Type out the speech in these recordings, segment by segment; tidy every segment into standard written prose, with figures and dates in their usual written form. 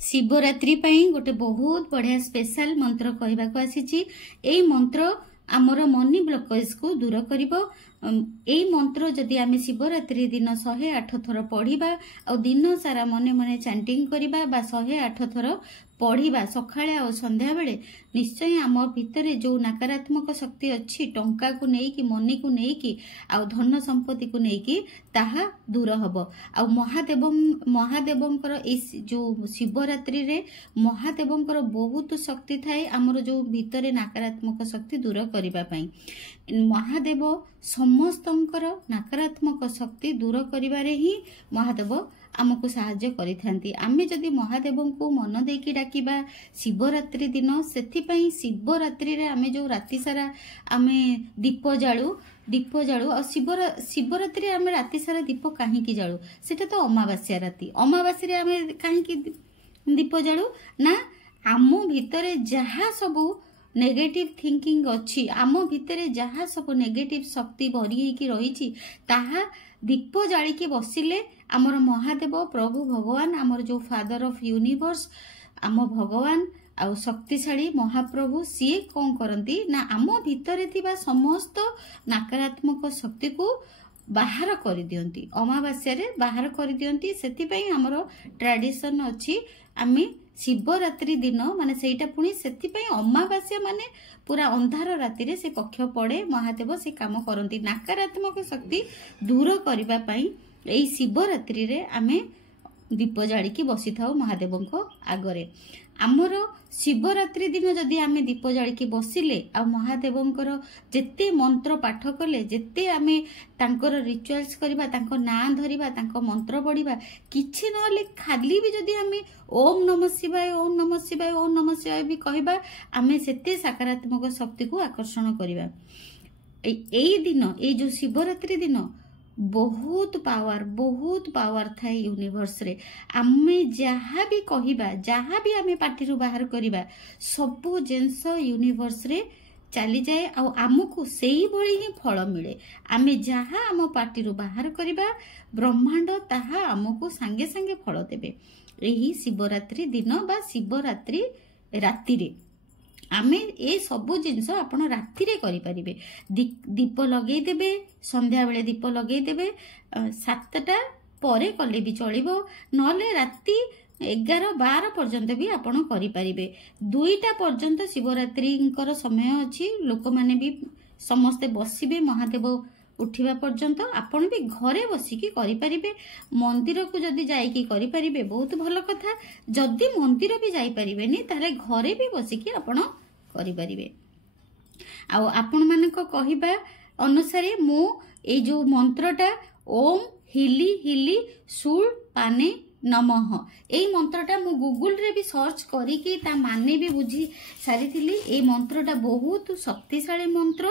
शिवरात्रि पाई गोटे बहुत बढ़िया स्पेशल मंत्र कहवाक आसी। एई मंत्र आमर मनी ब्लॉकेज को दूर करिबो। एई मंत्र जदि आमे शिवरात्रि दिन 108 थर पढ़िबा और दिन सारा मने मने चैंटिंग करिबा बा 108 थर पढ़िबा सकाळे और संध्या बेले निश्चय आम भितरे जो नकारात्मक शक्ति अच्छी टंका को नेकी मनी को नेकी आ धन संपत्ति को नेकी ताहा दूर हबो। आ महादेवंकर जो शिवरात्रि रे महादेवंकर बहुत शक्ति थाए आमर जो भितरे नकारात्मक शक्ति दूर करिबा पई। महादेव समस्तंकर नकारात्मक शक्ति दूर करिबारे ही महादेव आमको साहाय्य करिथांती। आमे जदि महादेव को मन देकी डाकिबा शिवरात्रि दिन सेथिपई शिवरात्रि रे आमे जो राति सारा आमे दीप जाळू और शिवरात्रि आमे राति सारा दीप काहे की जाळू सेटा तो अमावास्या राति अमावास्या रे आमे काहे की दीप जाळू ना आम भितरे जहा सबु नेगेटिव थिंकिंग अच्छी आम भितरे जहा सब नेगेटिव शक्ति भरी होकी रही ताहा दीप जाली के बसिले आमर महादेव प्रभु भगवान आमर जो फादर ऑफ यूनिवर्स आम भगवान आउ शक्तिशाली महाप्रभु सी कौन करती ना आम भितरे थिबा समस्त नकारात्मक शक्ति को बाहर कर दियंती अमावास्या रे बाहर कर दियंती। सेतिपई हमर ट्रेडिशन अछि आमे शिवरात्रि दिन माने सेटा पुणी सेतिपई अमावास्या माने पूरा अंधार राति रे से पक्ष पड़े महादेव से काम करती नकारात्मक शक्ति दूर करबा पई। एई शिवरात्रि रे आमे दीप जाली की बसी थाउ महादेव को आगरे। आमर शिवरात्रि दिन जदि आमे दीप जाली की बसिले आ महादेवंकर जेते मंत्र पाठ कले जेते आमे तांकर रिचुअल्स करबा तांको नाम धरिबा तांको मंत्र पढ़िबा किछि नले खाली भी जदि आमे ओम नमः शिवाय ओम नमः शिवाय ओम नमः शिवाय भी कहबा आमे सेते सकारात्मक शक्ति को आकर्षण करबा। एई दिन ए जो शिवरात्रि दिन बहुत पावर थाए यूनिवर्स रे आमे जहाँ भी कहिबा जहाँ भी आमे पार्टी बाहर करिबा सबु जिनस यूनिवर्स रे चली जाए आ आमको सेही भली ही फल मिले। आमे जहाँ आम पार्टी बाहर करिबा ब्रह्मांड ताहा आमको सांगे सांगे फल देबे। एही शिवरात्रि दिन बा शिवरात्रि राति रे आमे ए सबु जिनस आपण राति रे करि परिबे। दीप लगेई देबे संध्या बेले दीप लगेई देबे 7टा परे कले भी चलिबो नले राति 11-12 पर्यंत भी आपण करि परिबे। 2टा पर्यंत शिवरात्रिंकर समय अछि लोक माने भी समस्त बसिबे महादेव उठिबा पर्यंत आपण भी घरे बसिकी करि परिबे। मंदिर को जदि जाइकी करि परिबे बहुत भलो कथा। जदि मंदिर भी जाई परिबेनी ताले घरे भी बसिकी आपण करि परिबे। आ आपण मानक कहिबा अनुसारे मु ए जो मंत्रटा ओम हिली हिली सुल पाने नमः ए मंत्रटा मु गूगल रे भी सर्च करिकी ता माने भी बुझी सारी ए मंत्रटा बहुत शक्तिशाली मंत्र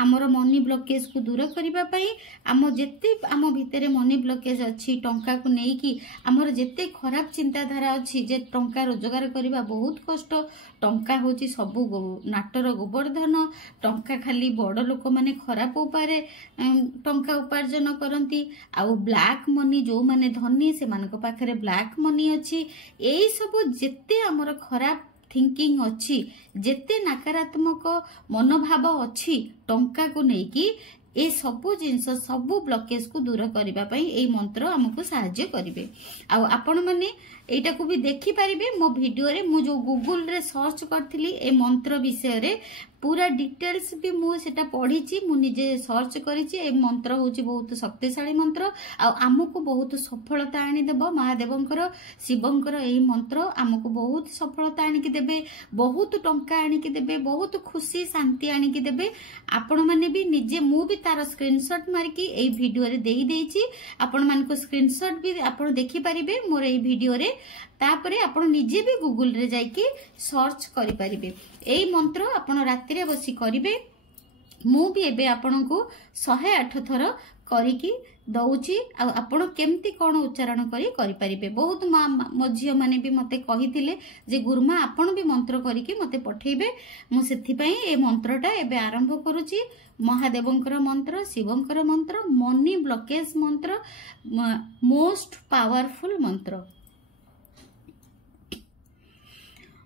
आमर मनी ब्लॉकेज को दूर करबा पई। आम जेते आम भितरे मनी ब्लॉकेज अच्छी टंका को नेकी आमर जेते खराब चिंताधारा अच्छी जे टंका रोजगार करबा बहुत कष्ट टंका होची सबु नाटर गोवर्धन टंका खाली बड़ लोक माने खराब उपारे टंका उपार्जन करती आ ब्लैक मनी जो माने धनी से मानक पाखरे ब्लैक मनी अच्छी एई सब जेते आमर खराब थिंकिंग अच्छी जेते नकारात्मक मनोभाव अच्छी टंका को नेकी ए सबु जिनस सबु ब्लॉकेज को दूर करबा पई एई मंत्र हमको सहाय्य करिवे। आ आपण माने एटा को भी देखि परिबे मो वीडियो रे मु जो गूगल रे सर्च करथिली ए मंत्र विषय रे पूरा डिटेल्स भी मु सेटा पढ़ीची मु निजे सर्च करिची। ए मंत्र होची बहुत शक्तिशाली मंत्र आ हमको बहुत सफलता आनी देबो महादेवंकर शिवंकर एही मंत्र हमको बहुत सफलता आनी के देबे बहुत टंका आनी के देबे बहुत खुशी शांति आनी के देबे। आपण माने भी निजे मु भी तार स्क्रीनशॉट मारिकी ए वीडियो रे देई देइची आपण मानको स्क्रीनशॉट भी आपण देखि परिबे मोर ए वीडियो रे तापरे आपण निजे भी गूगल रे जाइकी सर्च करि परिबे। एई मंत्र आपण राति रे बसी करिवे मु भी एबे आपण को 108 थर करिकी दउची आ आपण केमती कोन उच्चारण करि परिबे। बहुत मो झियो माने भी मते कहिथिले जे गुरुमा आपण भी मंत्र करिकी मते पठेइबे मु सेथि पई ए मंत्रटा एबे आरंभ करूची। महादेवंकर मंत्र शिवंकर मंत्र मनी ब्लॉकेज मंत्र मोस्ट पावरफुल मंत्र।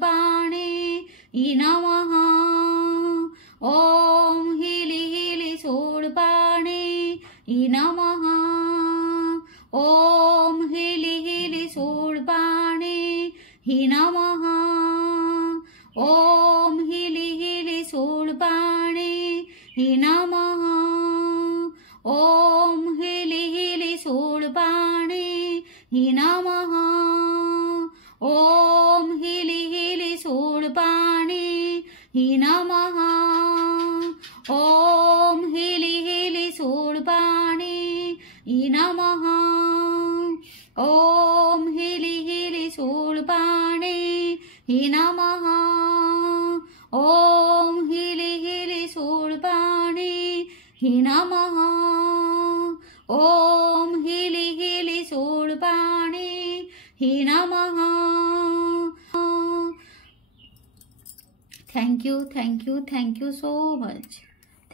सूळपाणे नमः। ओम हिली हिली सूळपाणे नमः। ओम हिली हिली सूळपाणे नमः। ओम हिली हिली सूळपाणे नमः। ओम हिली हिली सूळपाणे नमः। ओम हिली हिली सूळपाणे नमः। ओम हिली हिली सूळपाणे नमः। ओम हिली हिली सूळपाणे नमः। ओम हिली हिली सूळपाणे नमः। ओम हिली हिली सूळपाणे नमः। Thank you, thank you, thank you so much,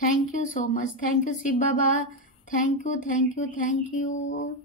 thank you so much, thank you Shiv Baba, thank you, thank you, thank you.